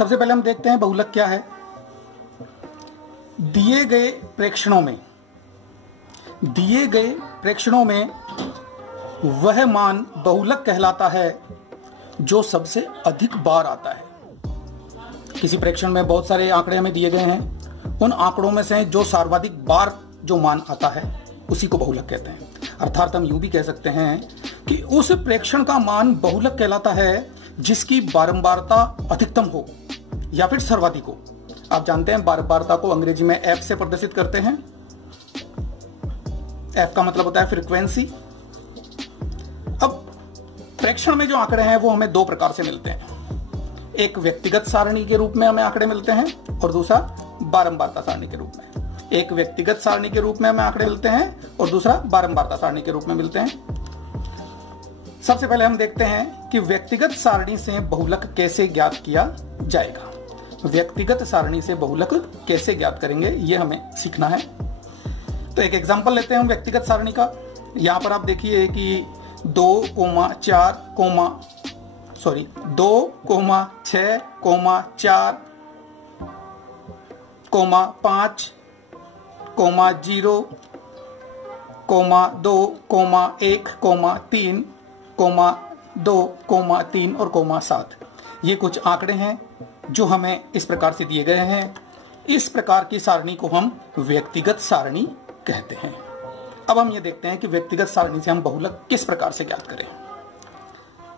सबसे पहले हम देखते हैं बहुलक क्या है। दिए गए प्रेक्षणों में वह मान बहुलक कहलाता है जो सबसे अधिक बार आता है। किसी प्रेक्षण में बहुत सारे आंकड़े हमें दिए गए हैं, उन आंकड़ों में से जो सर्वाधिक बार जो मान आता है उसी को बहुलक कहते हैं। अर्थात हम यूं भी कह सकते हैं कि उस प्रेक्षण का मान बहुलक कहलाता है जिसकी बारंबारता अधिकतम हो या फिर सर्वाधिक हो। आप जानते हैं बारंबारता को अंग्रेजी में एफ से प्रदर्शित करते हैं। एफ का मतलब होता है फ्रीक्वेंसी। अब प्रेक्षण में जो आंकड़े हैं वो हमें दो प्रकार से मिलते हैं। एक व्यक्तिगत सारणी के रूप में हमें आंकड़े मिलते हैं और दूसरा बारंबारता सारणी के रूप में। एक व्यक्तिगत सारणी के रूप में हमें आंकड़े मिलते हैं और दूसरा बारंबारता सारणी के रूप में मिलते हैं। सबसे पहले हम देखते हैं कि व्यक्तिगत सारणी से बहुलक कैसे ज्ञात किया जाएगा। व्यक्तिगत सारणी से बहुलक कैसे ज्ञात करेंगे ये हमें सीखना है। तो एक एग्जांपल लेते हैं हम व्यक्तिगत सारणी का। यहां पर आप देखिए कि 2, 4, 2, 6, 4, 5, 0, 2, 1, 3, 2, 3 और 7। ये कुछ आंकड़े हैं जो हमें इस प्रकार से दिए गए हैं। इस प्रकार की सारणी को हम व्यक्तिगत सारणी कहते हैं। अब हम ये देखते हैं कि व्यक्तिगत सारणी से हम बहुलक किस प्रकार से ज्ञात करें।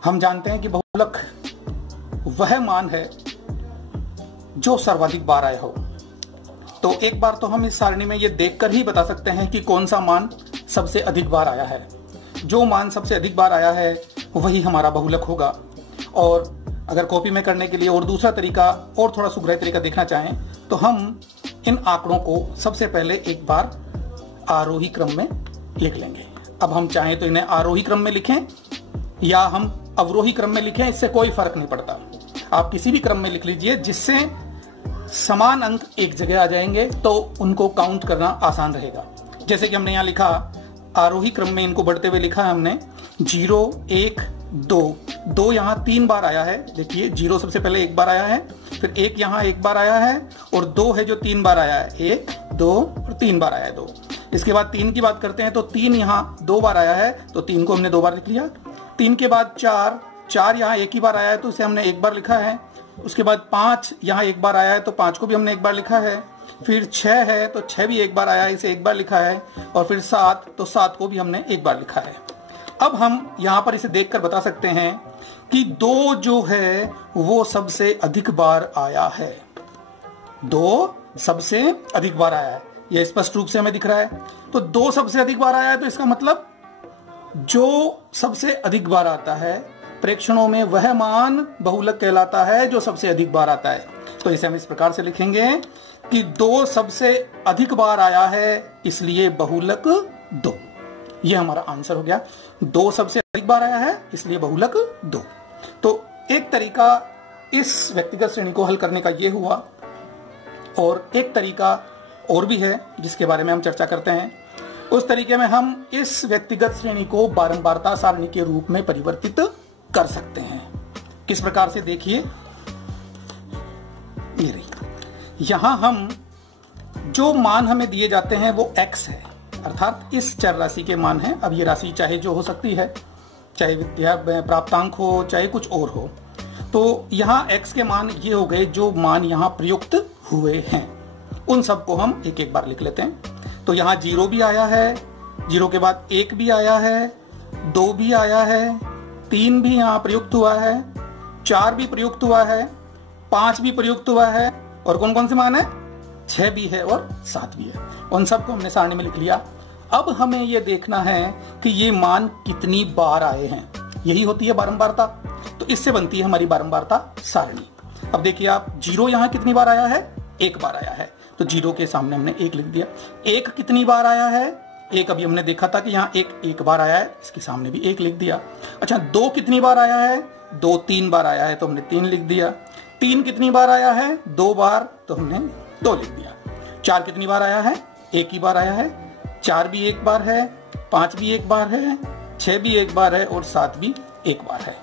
हम जानते हैं कि बहुलक वह मान है जो सर्वाधिक बार आया हो। तो एक बार तो हम इस सारणी में ये देखकर ही बता सकते हैं कि कौन सा मान सबसे अधिक बार आया है। जो मान सबसे अधिक बार आया है वही हमारा बहुलक होगा। और अगर कॉपी में करने के लिए और दूसरा तरीका और थोड़ा सुग्राही तरीका देखना चाहें तो हम इन आंकड़ों को सबसे पहले एक बार आरोही क्रम में लिख लेंगे। अब हम चाहें तो इन्हें आरोही क्रम में लिखें या हम अवरोही क्रम में लिखें, इससे कोई फर्क नहीं पड़ता। आप किसी भी क्रम में लिख लीजिए जिससे समान अंक एक जगह आ जाएंगे तो उनको काउंट करना आसान रहेगा। जैसे कि हमने यहाँ लिखा आरोही क्रम में इनको बढ़ते हुए लिखा है हमने 0, 1, 2 यहाँ 3 बार आया है। देखिए 0 सबसे पहले 1 बार आया है, फिर 1 यहाँ 1 बार आया है और 2 है जो 3 बार आया है। 1, 2 और 3 बार आया है 2। इसके बाद 3 की बात करते हैं तो 3 यहाँ 2 बार आया है तो 3 को हमने 2 बार लिख लिया। 3 के बाद 4 यहाँ 1 ही बार आया है तो इसे हमने 1 बार लिखा है। उसके बाद 5 यहाँ 1 बार आया है तो 5 को भी हमने 1 बार लिखा है। फिर 6 है तो 6 भी 1 बार आया है, इसे 1 बार लिखा है। और फिर 7 तो 7 को भी हमने 1 बार लिखा है। अब हम यहाँ पर इसे देखकर बता सकते हैं कि 2 जो है वो सबसे अधिक बार आया है। 2 सबसे अधिक बार आया है, यह स्पष्ट रूप से हमें दिख रहा है। तो 2 सबसे अधिक बार आया है तो इसका मतलब जो सबसे अधिक बार आता है प्रेक्षणों में वह मान बहुलक कहलाता है जो सबसे अधिक बार आता है। तो इसे हम इस प्रकार से लिखेंगे कि 2 सबसे अधिक बार आया है इसलिए बहुलक 2। यह हमारा आंसर हो गया। 2 सबसे अधिक बार आया है इसलिए बहुलक 2। तो एक तरीका इस व्यक्तिगत श्रेणी को हल करने का यह हुआ और एक तरीका और भी है जिसके बारे में हम चर्चा करते हैं। उस तरीके में हम इस व्यक्तिगत श्रेणी को बारंबारता सारणी के रूप में परिवर्तित कर सकते हैं। किस प्रकार से देखिए, ये रही। यहां हम जो मान हमें दिए जाते हैं वो x है, अर्थात इस चर राशि के मान है। अब ये राशि चाहे जो हो सकती है, चाहे विद्या प्राप्तांक हो चाहे कुछ और हो। तो यहाँ x के मान ये हो गए जो मान यहाँ प्रयुक्त हुए हैं। उन सबको हम एक एक बार लिख लेते हैं। तो यहाँ 0 भी आया है, 0 के बाद 1 भी आया है, 2 भी आया है, 3 भी यहाँ प्रयुक्त हुआ है, 4 भी प्रयुक्त हुआ है, 5 भी प्रयुक्त हुआ है और कौन कौन से मान है, 6 भी है और 7 भी है। उन सबको हमने सारणी में लिख लिया। अब हमें यह देखना है कि ये मान कितनी बार आए हैं। यही होती है बारंबारता। तो इससे बनती है हमारी बारंबारता सारणी। अब देखिए आप 0 यहाँ कितनी बार आया है, 1 बार आया है तो 0 के सामने हमने 1 लिख दिया। 1 कितनी बार आया है, 1 अभी हमने देखा था कि यहाँ 1 बार आया है, इसके सामने भी 1 लिख दिया। अच्छा 2 कितनी बार आया है, 2 3 बार आया है तो हमने 3 लिख दिया। 3 कितनी बार आया है, 2 बार तो हमने 2 लिख दिया। 4 कितनी बार आया है, 1 ही बार आया है। 4 भी 1 बार है, 5 भी 1 बार है, 6 भी 1 बार है और 7 भी 1 बार है।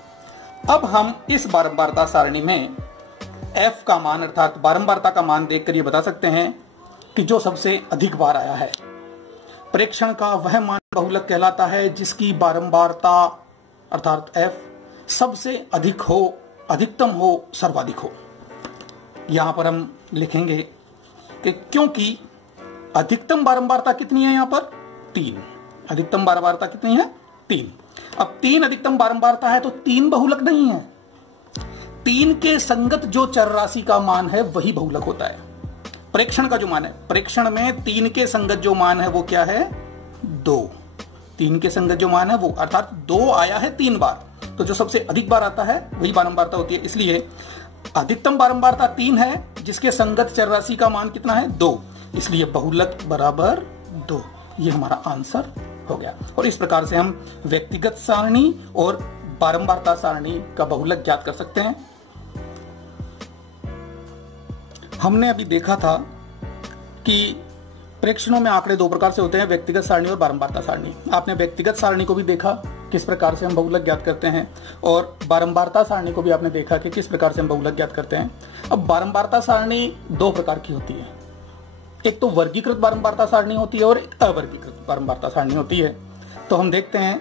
अब हम इस बारंबारता सारणी में f का मान अर्थात बारंबारता का मान देखकर ये बता सकते हैं कि जो सबसे अधिक बार आया है। प्रेक्षण का वह मान बहुलक कहलाता है जिसकी बारंबारता अर्थात f सबसे अधिक हो, अधिकतम हो, सर्वाधिक हो। यहां पर हम लिखेंगे कि क्योंकि अधिकतम बारंबारता कितनी है, यहां पर 3। अधिकतम बारंबारता कितनी है, 3। अब 3 अधिकतम बारंबारता है तो 3 बहुलक नहीं है। 3 के संगत जो चर राशि का मान है वही बहुलक होता है। प्रेक्षण का जो मान है, प्रेक्षण में 3 के संगत जो मान है वो क्या है, 2। 3 के संगत जो मान है वो अर्थात 2 आया है 3 बार, तो जो सबसे अधिक बार आता है वही बारंबारता होती है। इसलिए अधिकतम बारंबारता 3 है जिसके संगत चर राशि का मान कितना है, 2। इसलिए बहुलक बराबर 2। ये हमारा आंसर हो गया। और इस प्रकार से हम व्यक्तिगत सारणी और बारंबारता सारणी का बहुलक ज्ञात कर सकते हैं। हमने अभी देखा था कि प्रेक्षणों में आंकड़े 2 प्रकार से होते हैं, व्यक्तिगत सारणी और बारंबारता सारणी। आपने व्यक्तिगत सारणी को भी देखा किस प्रकार से हम बहुलक ज्ञात करते हैं, और बारंबारता सारणी को भी आपने देखा कि किस प्रकार से हम बहुलक ज्ञात करते हैं। अब बारंबारता सारणी 2 प्रकार की होती है। एक तो वर्गीकृत बारंबारता सारणी होती है और एक अवर्गीकृत बारंबारता सारणी होती है। तो हम देखते हैं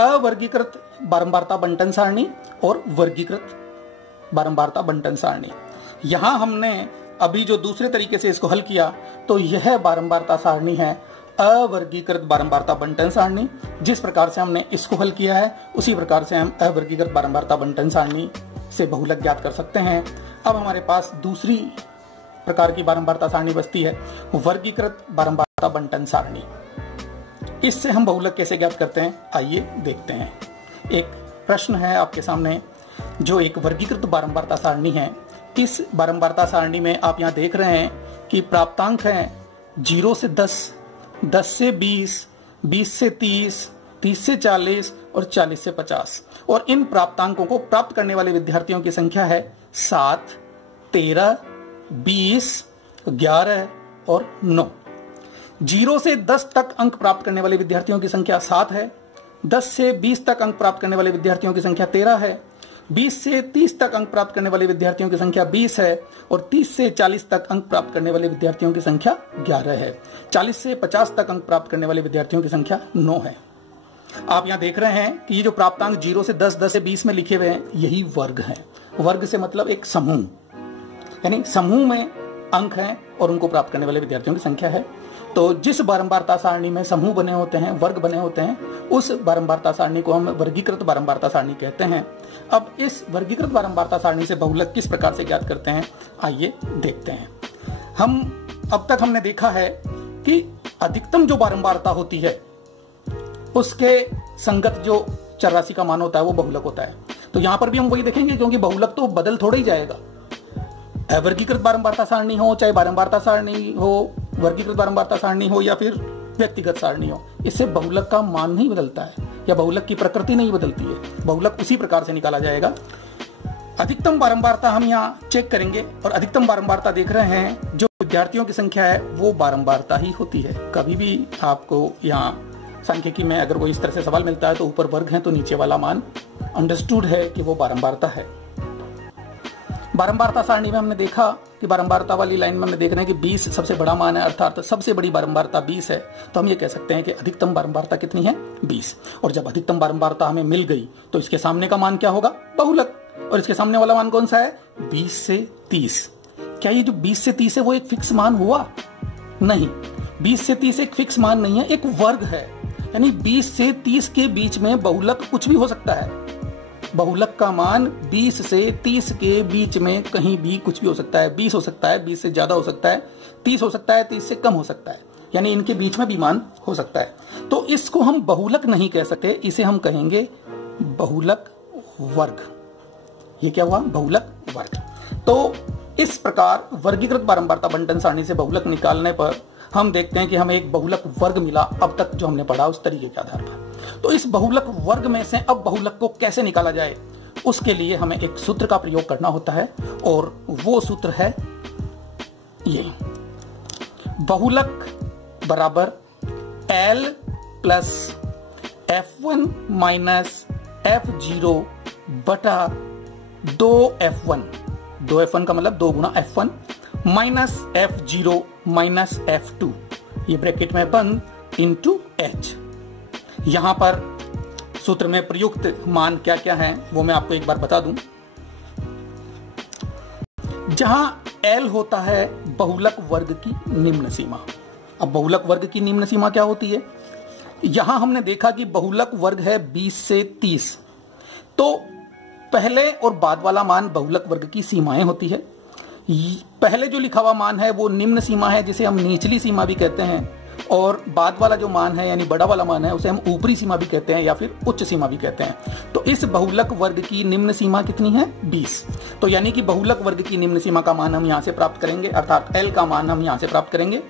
अवर्गीकृत बारंबारता बंटन सारणी और वर्गीकृत बारंबारता बंटन सारणी। यहां हमने अभी जो दूसरे तरीके से इसको हल किया तो यह बारंबारता सारणी है अवर्गीकृत बारंबारता बंटन सारणी। जिस प्रकार से हमने इसको हल किया है उसी प्रकार से हम अवर्गीकृत बारंबारता बंटन सारणी से बहुलक ज्ञात कर सकते हैं। अब हमारे पास दूसरी प्रकार की बारंबारता सारणी बचती है, वर्गीकृत बारंबारता बंटन सारणी। इससे हम बहुलक कैसे ज्ञात करते हैं, आइए देखते हैं। एक प्रश्न है आपके सामने जो एक वर्गीकृत बारंबारता सारणी है। इस बारंबारता सारणी में आप यहां देख रहे हैं कि प्राप्तांक हैं 0 से 10, 10 से 20, 20 से 30, 30 से 40 और 40 से 50। और इन प्राप्तांकों को प्राप्त करने वाले विद्यार्थियों की संख्या है 7, 13, 20, 11 और 9। 0 से 10 तक अंक प्राप्त करने वाले विद्यार्थियों की संख्या 7 है, 10 से 20 तक अंक प्राप्त करने वाले विद्यार्थियों की संख्या 13 है, 20 से 30 तक अंक प्राप्त करने वाले विद्यार्थियों की संख्या 20 है और 30 से 40 तक अंक प्राप्त करने वाले विद्यार्थियों की संख्या 11 है। 40 से 50 तक अंक प्राप्त करने वाले विद्यार्थियों की संख्या 9 है। आप यहां देख रहे हैं कि ये जो प्राप्तांक 0 से 10, 10 से 20 में लिखे हुए हैं यही वर्ग हैं। वर्ग से मतलब एक समूह, यानी समूह में अंक हैं और उनको प्राप्त करने वाले विद्यार्थियों की संख्या है। तो जिस बारंबारता सारणी में समूह बने होते हैं, वर्ग बने होते हैं, उस बारंबारता सारणी को हम वर्गीकृत बारंबारता सारणी कहते हैं। अब इस वर्गीकृत बारंबारता सारणी से बहुलक किस प्रकार से ज्ञात करते हैं, आइए देखते हैं। अब तक हमने देखा है कि अधिकतम जो बारंबारता होती है उसके संगत जो चर राशि का मान होता है वो बहुलक होता है। तो यहां पर भी हम वही देखेंगे, क्योंकि बहुलक तो बदल थोड़ा ही जाएगा। अवर्गीकृत बारंबारता सारणी हो, चाहे बारंबारता सारणी हो, वर्गीकृत बारंबारता सारणी हो या फिर व्यक्तिगत सारणी हो, इससे बहुलक का मान नहीं बदलता है या बहुलक की प्रकृति नहीं बदलती है। बहुलक उसी प्रकार से निकाला जाएगा। अधिकतम बारंबारता हम यहाँ चेक करेंगे और अधिकतम बारंबारता देख रहे हैं जो विद्यार्थियों की संख्या है वो बारंबारता ही होती है। कभी भी आपको यहाँ सांख्यिकी में अगर कोई इस तरह से सवाल मिलता है तो ऊपर वर्ग है तो नीचे वाला मान अंडरस्टूड है कि वो बारंबारता है। बारंबारता सारणी में हमने देखा कि बारंबारता वाली लाइन में हमने देख रहे हैं कि 20 सबसे बड़ा मान है, अर्थात सबसे बड़ी बारंबारता 20 है। तो हम ये कह सकते हैं कि अधिकतम बारंबारता कितनी है, 20। और जब अधिकतम बारंबारता हमें मिल गई तो इसके सामने का मान क्या होगा, बहुलक। और इसके सामने वाला मान कौन सा है, 20 से 30। क्या ये जो 20 से 30 है वो एक फिक्स मान हुआ? नहीं, 20 से 30 एक फिक्स मान नहीं है, एक वर्ग है। यानी 20 से 30 के बीच में बहुलक कुछ भी हो सकता है। बहुलक का मान 20 से 30 के बीच में कहीं भी कुछ भी हो सकता है। 20 हो सकता है, 20 से ज्यादा हो सकता है, 30 हो सकता है, 30 से कम हो सकता है, यानी इनके बीच में भी मान हो सकता है। तो इसको हम बहुलक नहीं कह सकते, इसे हम कहेंगे बहुलक वर्ग। ये क्या हुआ, बहुलक वर्ग। तो इस प्रकार वर्गीकृत बारंबारता बंटन सारणी से बहुलक निकालने पर हम देखते हैं कि हमें एक बहुलक वर्ग मिला, अब तक जो हमने पढ़ा उस तरीके के आधार पर। तो इस बहुलक वर्ग में से अब बहुलक को कैसे निकाला जाए, उसके लिए हमें एक सूत्र का प्रयोग करना होता है और वो सूत्र है ये, बहुलक बराबर L plus F1 minus F0 बटा 2F1 2f1 का मतलब 2 गुना f1 minus f0 minus f2, ये ब्रैकेट में बंद, इंटू h। यहां पर सूत्र में प्रयुक्त मान क्या क्या है वो मैं आपको एक बार बता दूं। जहां L होता है बहुलक वर्ग की निम्न सीमा। अब बहुलक वर्ग की निम्न सीमा क्या होती है? यहां हमने देखा कि बहुलक वर्ग है 20 से 30, तो पहले और बाद वाला मान बहुलक वर्ग की सीमाएं होती है। पहले जो लिखा हुआ मान है वो निम्न सीमा है, जिसे हम निचली सीमा भी कहते हैं, और बाद वाला जो मान है यानी बड़ा वाला मान है उसे हम ऊपरी सीमा भी कहते हैं या फिर उच्च सीमा भी कहते हैं। तो इस बहुलक वर्ग की निम्न सीमा कितनी है? 20। तो यानी कि बहुलक वर्ग की निम्न सीमा का मान हम यहां से प्राप्त करेंगे, अर्थात L का मान हम यहां से प्राप्त करेंगे।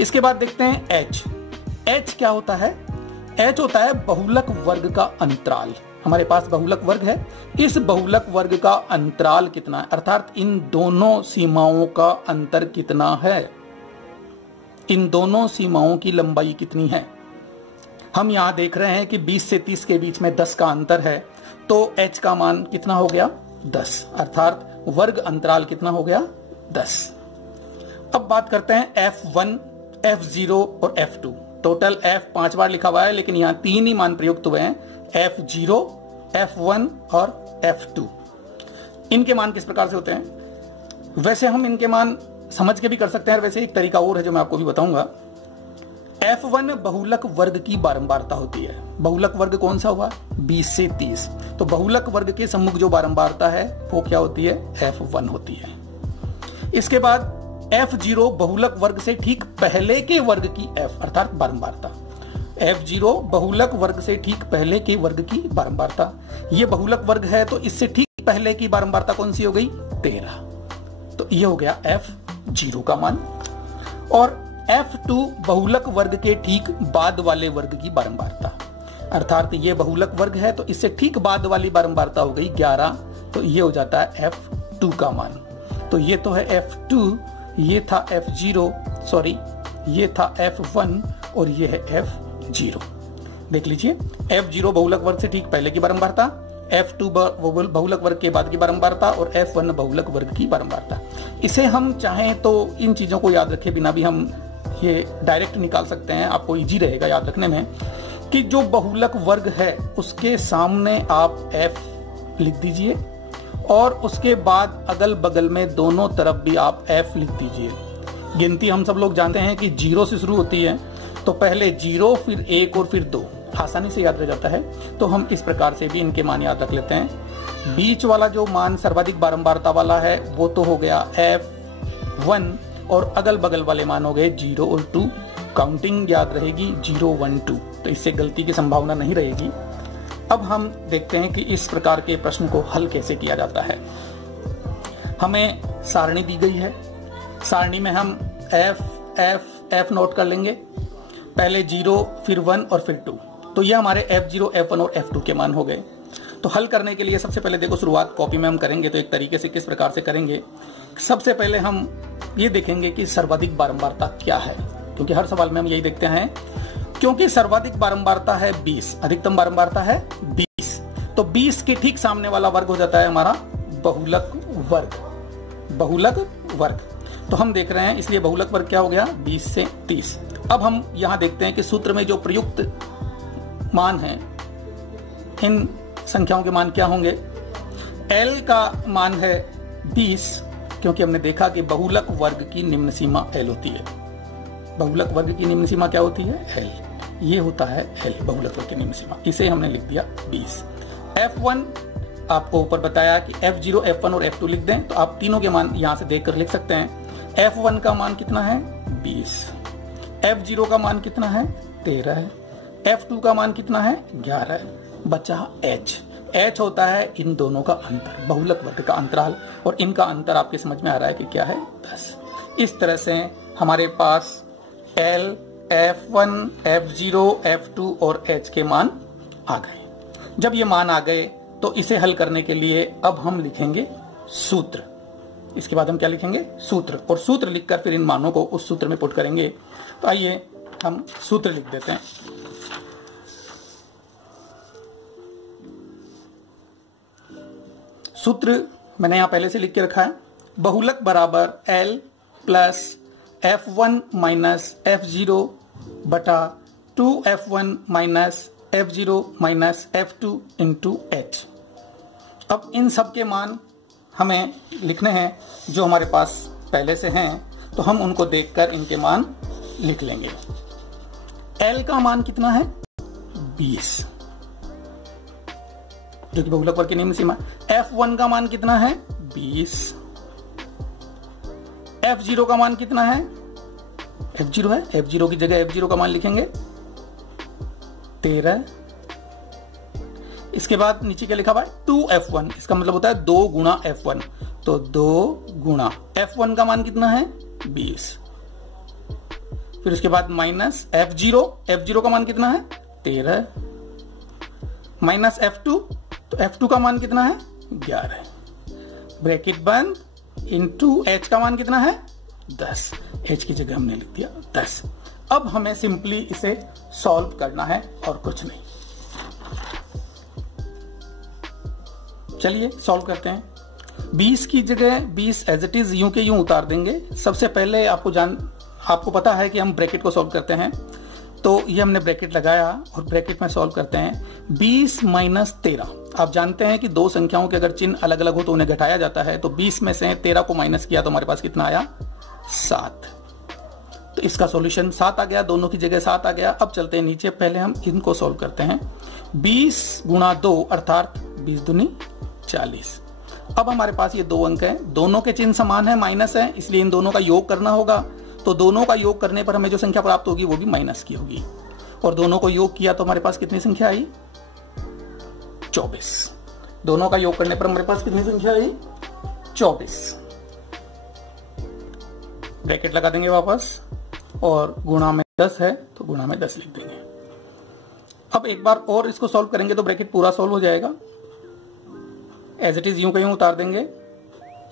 इसके बाद देखते हैं H। H क्या होता है? H होता है बहुलक वर्ग का अंतराल। हमारे पास बहुलक वर्ग है, इस बहुलक वर्ग का अंतराल कितना है, अर्थात इन दोनों सीमाओं का अंतर कितना है, इन दोनों सीमाओं की लंबाई कितनी है। हम यहां देख रहे हैं कि 20 से 30 के बीच में 10 का अंतर है, तो H का मान कितना हो गया? 10, अर्थात वर्ग अंतराल कितना हो गया? 10। अब बात करते हैं F1, F0 और F2। टोटल F 5 बार लिखा हुआ है, लेकिन यहां 3 ही मान प्रयुक्त हुए हैं, F0, F1 और F2। इनके मान किस प्रकार से होते हैं? वैसे हम इनके मान समझ के भी कर सकते हैं, वैसे एक तरीका और है जो मैं आपको भी बताऊंगा। F1 बहुलक वर्ग की बारंबारता होती है। बहुलक वर्ग कौन सा हुआ? 20 से 30। तो बहुलक वर्ग के सम्मुख जो बारंबारता है वो क्या होती है? F1 होती है। इसके बाद F0 बहुलक वर्ग से ठीक पहले के वर्ग की F, अर्थात बारंबारता। F0 बहुलक वर्ग से ठीक पहले के वर्ग की बारंबारता। ये बहुलक वर्ग है तो इससे ठीक पहले की बारंबारता कौन सी हो गई? 13। तो ये हो गया F0 का मान। और F2 बहुलक वर्ग के ठीक बाद वाले वर्ग की बारंबारता, अर्थात ये बहुलक वर्ग है तो इससे ठीक बाद वाली बारंबारता हो गई 11, तो ये हो जाता है F2 का मान। तो ये तो है F2, ये था F0, सॉरी ये था F1 और ये है F0। देख लीजिए, F0 बहुलक वर्ग से ठीक पहले की बारंबारता, F2 बहुलक वर्ग के बाद की बारंबारता और F1 बहुलक वर्ग की बारंबारता। इसे हम चाहें तो इन चीजों को याद रखे बिना भी हम ये डायरेक्ट निकाल सकते हैं, आपको इजी रहेगा याद रखने में, कि जो बहुलक वर्ग है उसके सामने आप F लिख दीजिए और उसके बाद अगल बगल में दोनों तरफ भी आप F लिख दीजिए। गिनती हम सब लोग जानते हैं कि 0 से शुरू होती है, तो पहले 0 फिर 1 और फिर 2, आसानी से याद रह जाता है। तो हम इस प्रकार से भी इनके मान याद रख लेते हैं। बीच वाला जो मान सर्वाधिक बारंबारता वाला है वो तो हो गया F1 और अगल बगल वाले मान हो गए 0 और 2। काउंटिंग याद रहेगी 0, 1, 2, तो इससे गलती की संभावना नहीं रहेगी। अब हम देखते हैं कि इस प्रकार के प्रश्न को हल कैसे किया जाता है। हमें सारणी दी गई है, सारणी में हम F नोट कर लेंगे, पहले 0 फिर 1 और फिर 2, तो ये हमारे F0, F1 और F2 के मान हो गए। तो हल करने के लिए सबसे पहले देखो, शुरुआत कॉपी में हम करेंगे तो एक तरीके से किस प्रकार से करेंगे। सबसे पहले हम ये देखेंगे कि सर्वाधिक बारंबारता क्या है, क्योंकि हर सवाल में हम यही देखते हैं। क्योंकि सर्वाधिक बारंबारता है 20, अधिकतम बारंबारता है 20, तो 20 के ठीक सामने वाला वर्ग हो जाता है हमारा बहुलक वर्ग। बहुलक वर्ग तो हम देख रहे हैं, इसलिए बहुलक वर्ग क्या हो गया? 20 से 30। अब हम यहां देखते हैं कि सूत्र में जो प्रयुक्त मान है, इन संख्याओं के मान क्या होंगे। L का मान है 20, क्योंकि हमने देखा कि बहुलक वर्ग की निम्न सीमा L होती है। बहुलक वर्ग की निम्न सीमा क्या होती है? L। ये होता है L, बहुलक वर्ग की निम्न सीमा, इसे हमने लिख दिया 20। F1 आपको ऊपर बताया कि F0, F1 और F2 लिख दें, तो आप तीनों के मान यहां से देखकर लिख सकते हैं। F1 का मान कितना है? 20। F0 का मान कितना है? 13 है। F2 का मान कितना है? 11 है। बचा H। H होता है इन दोनों का अंतर, बहुलक वर्ग का अंतराल, और इनका अंतर आपके समझ में आ रहा है कि क्या है? 10। इस तरह से हमारे पास L, F1, F0, F2 और H के मान आ गए। जब ये मान आ गए तो इसे हल करने के लिए अब हम लिखेंगे सूत्र। इसके बाद हम क्या लिखेंगे? सूत्र। और सूत्र लिखकर फिर इन मानों को उस सूत्र में पुट करेंगे। तो आइए हम सूत्र लिख देते हैं। सूत्र मैंने यहां पहले से लिख के रखा है। बहुलक बराबर L plus F1 minus F0 बटा 2F1 minus F0 minus F2 into H। अब इन सब के मान हमें लिखने हैं जो हमारे पास पहले से हैं, तो हम उनको देखकर इनके मान लिख लेंगे। L का मान कितना है 20, जो कि बहुलक वर्ग की निम्न सीमा। F1 का मान कितना है 20, F0 का मान कितना है, F0 है, F0 की जगह F0 का मान लिखेंगे 13। इसके बाद नीचे क्या लिखा हुआ है 2F1, इसका मतलब होता है 2 गुणा F1, तो 2 गुणा F1 का मान कितना है 20। फिर उसके बाद माइनस F0 का मान कितना है 13, माइनस F2, तो F2 का मान कितना है 11, ब्रैकेट बंद, इंटू H का मान कितना है 10, H की जगह हमने लिख दिया 10। अब हमें सिंपली इसे सॉल्व करना है और कुछ नहीं। चलिए सॉल्व करते हैं। 20 की जगह 20 एज इट इज यूं के यूं उतार देंगे। सबसे पहले आपको पता है कि हम ब्रैकेट को सॉल्व करते हैं, तो ये हमने ब्रैकेट लगाया और ब्रैकेट में सॉल्व करते हैं। 20 माइनस 13, आप जानते हैं कि दो संख्याओं के अगर चिन्ह अलग अलग हो तो उन्हें घटाया जाता है, तो 20 में से 13 को माइनस किया तो हमारे पास कितना आया 7, तो इसका सॉल्यूशन 7 आ गया, दोनों की जगह 7 आ गया। अब चलते हैं नीचे, पहले हम इनको सॉल्व करते हैं। 20 गुणा 2 अर्थात 20 दूनी 40। अब हमारे पास ये दो अंक हैं, दोनों के चिन्ह समान है, माइनस है, इसलिए इन दोनों का योग करना होगा। तो दोनों का योग करने पर हमें जो संख्या प्राप्त होगी वो भी माइनस की होगी, और दोनों को योग किया तो हमारे पास कितनी संख्या आई 24। दोनों का योग करने पर हमारे पास कितनी संख्या आई 24। ब्रैकेट लगा देंगे वापस, और गुणा में 10 है तो गुणा में 10 लिख देंगे। अब एक बार और इसको सॉल्व करेंगे तो ब्रैकेट पूरा सॉल्व हो जाएगा। एज इट इज यूं का यूं उतार देंगे।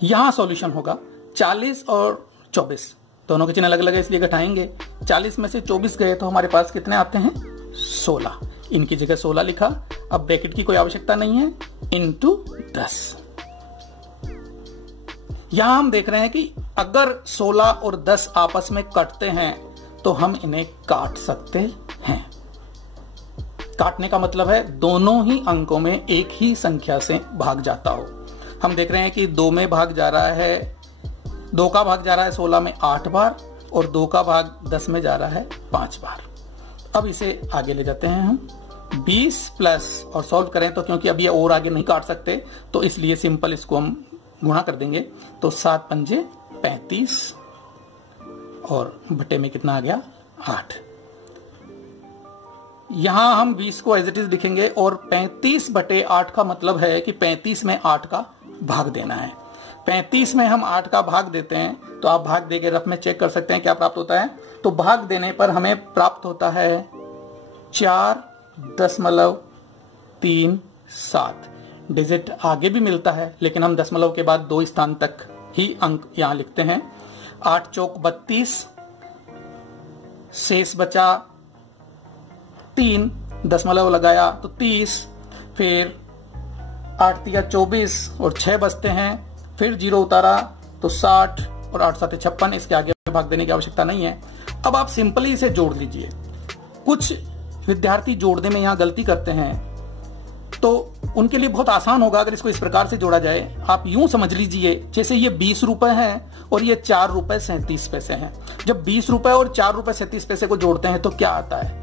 यहां सॉल्यूशन होगा 40 और 24, दोनों के चिन्ह अलग अलग है इसलिए घटाएंगे। 40 में से 24 गए तो हमारे पास कितने आते हैं 16, इनकी जगह 16 लिखा। अब ब्रैकेट की कोई आवश्यकता नहीं है, इंटू 10। यहां हम देख रहे हैं कि अगर 16 और 10 आपस में कटते हैं तो हम इन्हें काट सकते हैं। काटने का मतलब है दोनों ही अंकों में एक ही संख्या से भाग जाता हो। हम देख रहे हैं कि 2 में भाग जा रहा है, 2 का भाग जा रहा है 16 में 8 बार, और 2 का भाग 10 में जा रहा है 5 बार। अब इसे आगे ले जाते हैं हम 20 प्लस, और सॉल्व करें तो क्योंकि अब ये और आगे नहीं काट सकते तो इसलिए सिंपल इसको हम गुणा कर देंगे। तो 7 पंजे 35, और बटे में कितना आ गया 8। यहां हम 20 को एज इट इज लिखेंगे, और 35 बटे 8 का मतलब है कि 35 में 8 का भाग देना है। 35 में हम 8 का भाग देते हैं तो आप भाग देके रफ में चेक कर सकते हैं क्या प्राप्त होता है। तो भाग देने पर हमें प्राप्त होता है 4.37। डिजिट आगे भी मिलता है, लेकिन हम दशमलव के बाद 2 स्थान तक ही अंक यहां लिखते हैं। 8 चौक 32, शेष बचा 3, दशमलव लगाया तो 30, फिर 8 तिया 24 और 6 बचते हैं, फिर 0 उतारा तो 60, और 8 7 56, इसके आगे भाग देने की आवश्यकता नहीं है। अब आप सिंपली इसे जोड़ लीजिए। कुछ विद्यार्थी जोड़ने में यहां गलती करते हैं, तो उनके लिए बहुत आसान होगा अगर इसको इस प्रकार से जोड़ा जाए। आप यूं समझ लीजिए जैसे ये 20 रुपए हैं और ये 4 रुपए 37 पैसे हैं। जब 20 रुपए और 4 रुपए 37 पैसे को जोड़ते हैं तो क्या आता है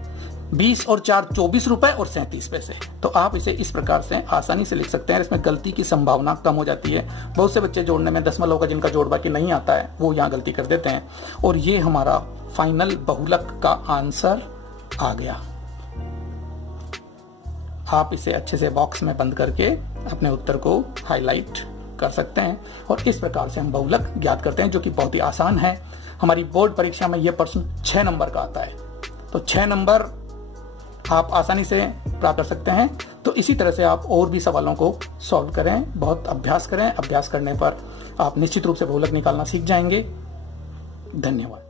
20 और 4 24 रुपए और 37 पैसे। तो आप इसे इस प्रकार से आसानी से लिख सकते हैं, इसमें गलती की संभावना कम हो जाती है। बहुत से बच्चे जोड़ने में दशमलव का जिनका जोड़ बाकी नहीं आता है वो यहाँ गलती कर देते हैं। और ये हमारा फाइनल बहुलक का आंसर आ गया। आप इसे अच्छे से बॉक्स में बंद करके अपने उत्तर को हाईलाइट कर सकते हैं, और इस प्रकार से हम बहुलक ज्ञात करते हैं, जो कि बहुत ही आसान है। हमारी बोर्ड परीक्षा में यह प्रश्न 6 नंबर का आता है, तो 6 नंबर आप आसानी से प्राप्त कर सकते हैं। तो इसी तरह से आप और भी सवालों को सॉल्व करें, बहुत अभ्यास करें। अभ्यास करने पर आप निश्चित रूप से बहुलक निकालना सीख जाएंगे। धन्यवाद।